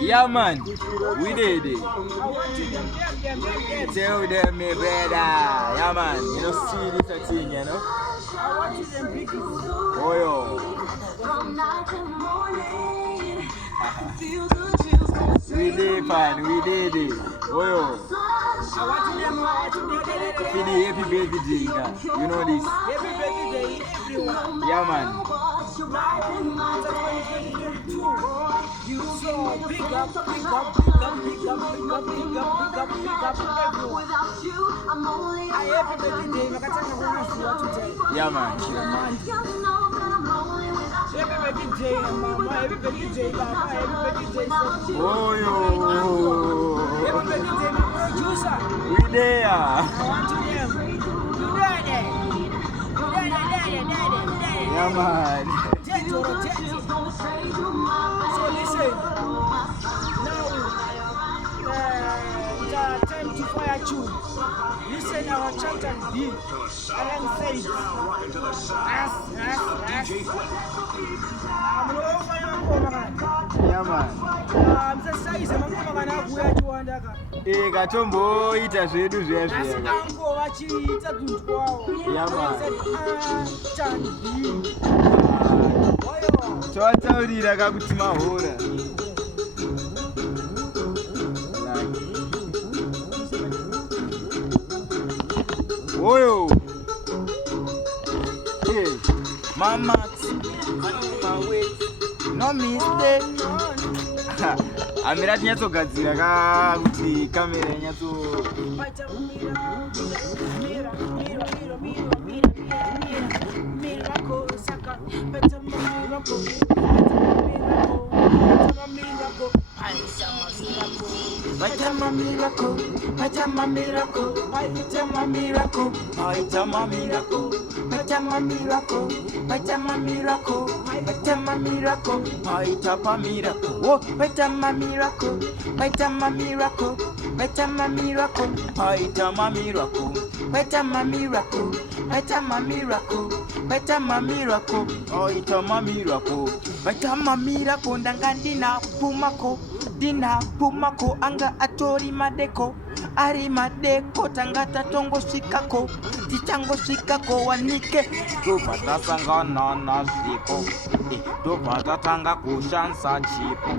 Yeah, man. We did it. I want you them. Tell them, me brother. Yeah, man. You know, see this thing, you know. I want you them biggies. Oh, yo. We did, man. We did it. Oh, yo. I want you them. For the happy birthday, you know this. Happy birthday, everyone. Yeah, man. You so big up everyone. I happy birthday, today. Yeah, man. Happy birthday, mama. Happy birthday, papa. Happy birthday, oh, yo. Happy birthday, my producer. We there. I want to them. You daddy. Yeah, man. So listen, now it's time to fire tune. Listen, our Chantan B alongside Yeah, man. Katombo ita zvedu zviya. Vachiita tuntu kwavo. Yeah, man. Tawataurira kakuti mahora. Oyo. Hey, mama, no mistake. Amira tinyatsogadzira kuti kamera inyatso. Pajama miracle, pajama miracle, pajama miracle, pajama miracle, pajama miracle, pajama miracle, pajama miracle, pajama miracle, oh, pajama miracle, pajama miracle, pajama miracle, pajama miracle, pajama miracle, pajama miracle, pajama miracle, pajama miracle, pajama miracle, ndangandina pumako. Dina pumako anga atori madeko ari madeko tangata tongo shikako tichango shikako wanike tupata sangana na shiko tupata tanga kushansa chipo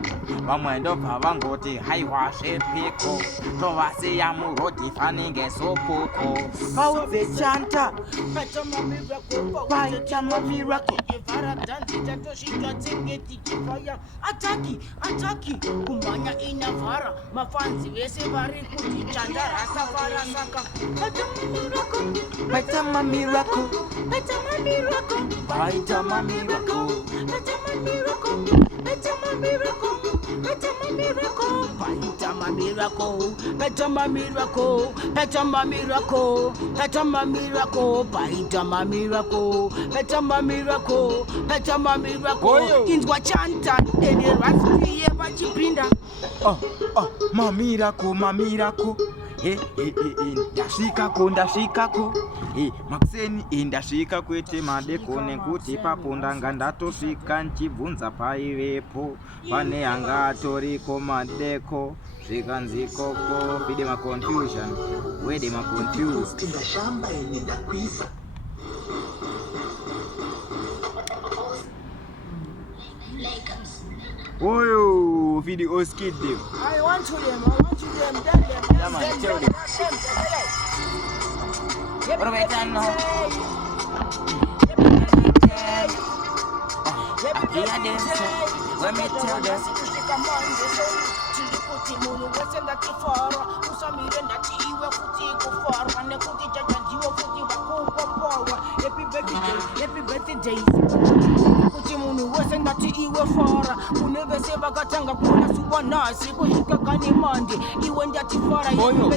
vamwendo pavangoti haiwa shepiko tovasi ya muroti faninge sopoko pauze chanta paitama miracle ataki kumanya inavara mafanzi vese vari kuti chanda rasafara saka paitama miracle paitama miracle paitama miracle paitama miracle paitama miracle paitama miracle paitama miracle paitama miracle paitama miracle paitama miracle paitama miracle paitama miracle paitama miracle inzwa Chantan ene Rasfeat vachipinda mamirako ndasvikako makuseni ndasvika kwete madeko nekuti papondanga ndatosvika nchibvunza paivepo pane hanga atoriko madeko zvikanzi koko bide maconfusion wede maconfused. Oh, video skid them. I want you them, Yeah, man, tell them. What about that now? Let me tell them. Happy birthday. Kuti munhu wese ngati iwe fara kunevese vakatanga kuona suwanasi kusvika kane mande iwe ndati fara oyo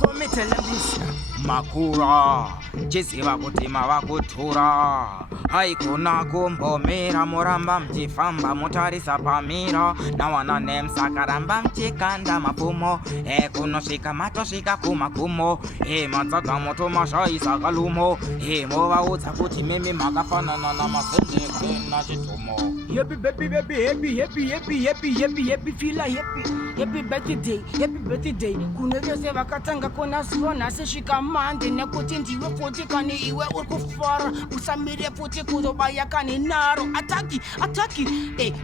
so me tell them this makura chiziva kuti mavakutura haikona kumbomira muramba mchifamba mutarisa pamira nawana nemsakaramba mchikanda mapumo kunosvika matosvika kumagumo madzaga moto mashaisa kalumo movaudza kuti mimi makafanana namasendeke nachitumo Happy baby, happy, feel like happy birthday. Kunevese vakatanga kona sivona sesvika mande nekuti ndiwe futi kani iwe uri kufara usamire futi kuzobaya kani naro ataki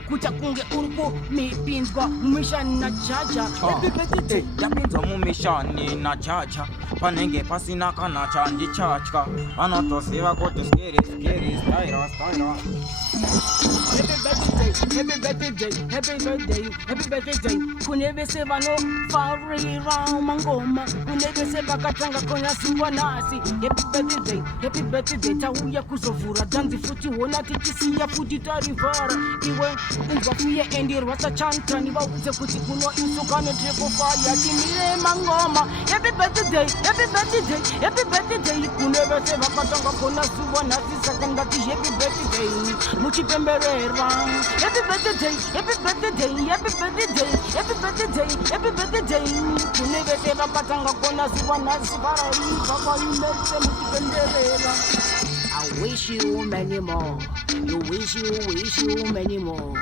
kuta kunge uri kumipinzwa mumishani na chacha. Happy birthday yapinzwa mumishani na chacha panenge pasina kana chandi chachka anotosiva kuti skeri staira. Happy birthday. Kunevese vano farira mangoma. Kunevese vakatanga kona suwa nasi. Happy birthday. Tauya kuzovura danzi futi wona tichisiya futi tarivara. Iwe unzwa fiye endirwasa Chantan vauze kuti kuno isukano trepo fire timire mangoma. Happy birthday. Kunevese vakatanga kona suwa nasi sakangati happy birthday. Muchipemberera. Happy birthday. Kunevese vakatanga kona suwa nasi paraiva vaimese muchipemberera. I wish you many more. You wish you many more.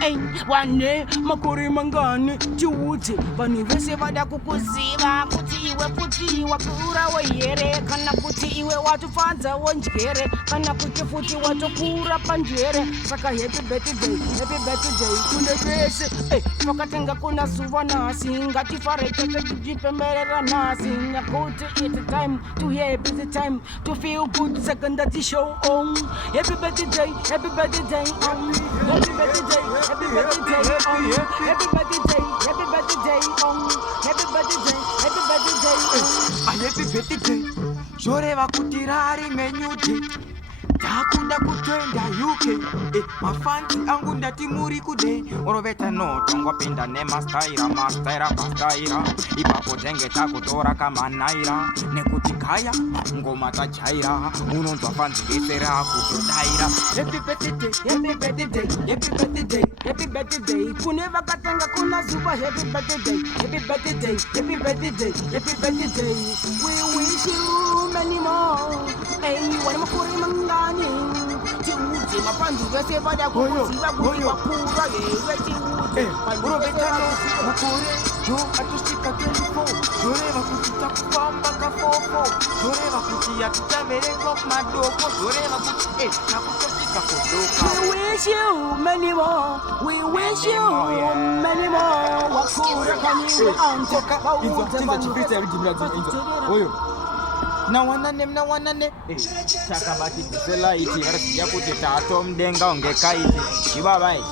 Hey, wane makuri mangani chiuti vanhu vese vada kukuziva kuti iwe futi wakura weyere kana kuti iwe watofadza wonjere kana kuti futi watokura panjere saka happy birthday kune vese vakatenga kuna zuva nasi ngatifareke tichipemberera nasi nakuti it's time to happy, the time to feel good second that show on. Happy birthday happy birthday on. Happy birthday on. Happy birthday on. Happy birthday zvoreva kuti rari menyuti takuda kutenda UK mafanzi angu ndati muri kude oroveta notongwa pinda nemastaira pastaira ipapo tenge takutora kamanaira nekuti kaya ngoma tajaira unonzwa fanzi vese rakutodaira. Happy birthday kune vakatanga kuna zuva. Happy birthday we wish you many more. Hey, wane makuri mangani chiuti mapandu vese vada kuziva kuti wakura yewe chiuti uroveta makore jo atusika 24 zvoreva kuti takufamba kafofo zvoreva kuti yatutaverengo madoko zvoreva kuti takutosika kodoka. We wish you many more. Wakura kaniwe antoka nawanane takabatitiselaiti varisiya kuti tatomdenga ungekaiti chivavai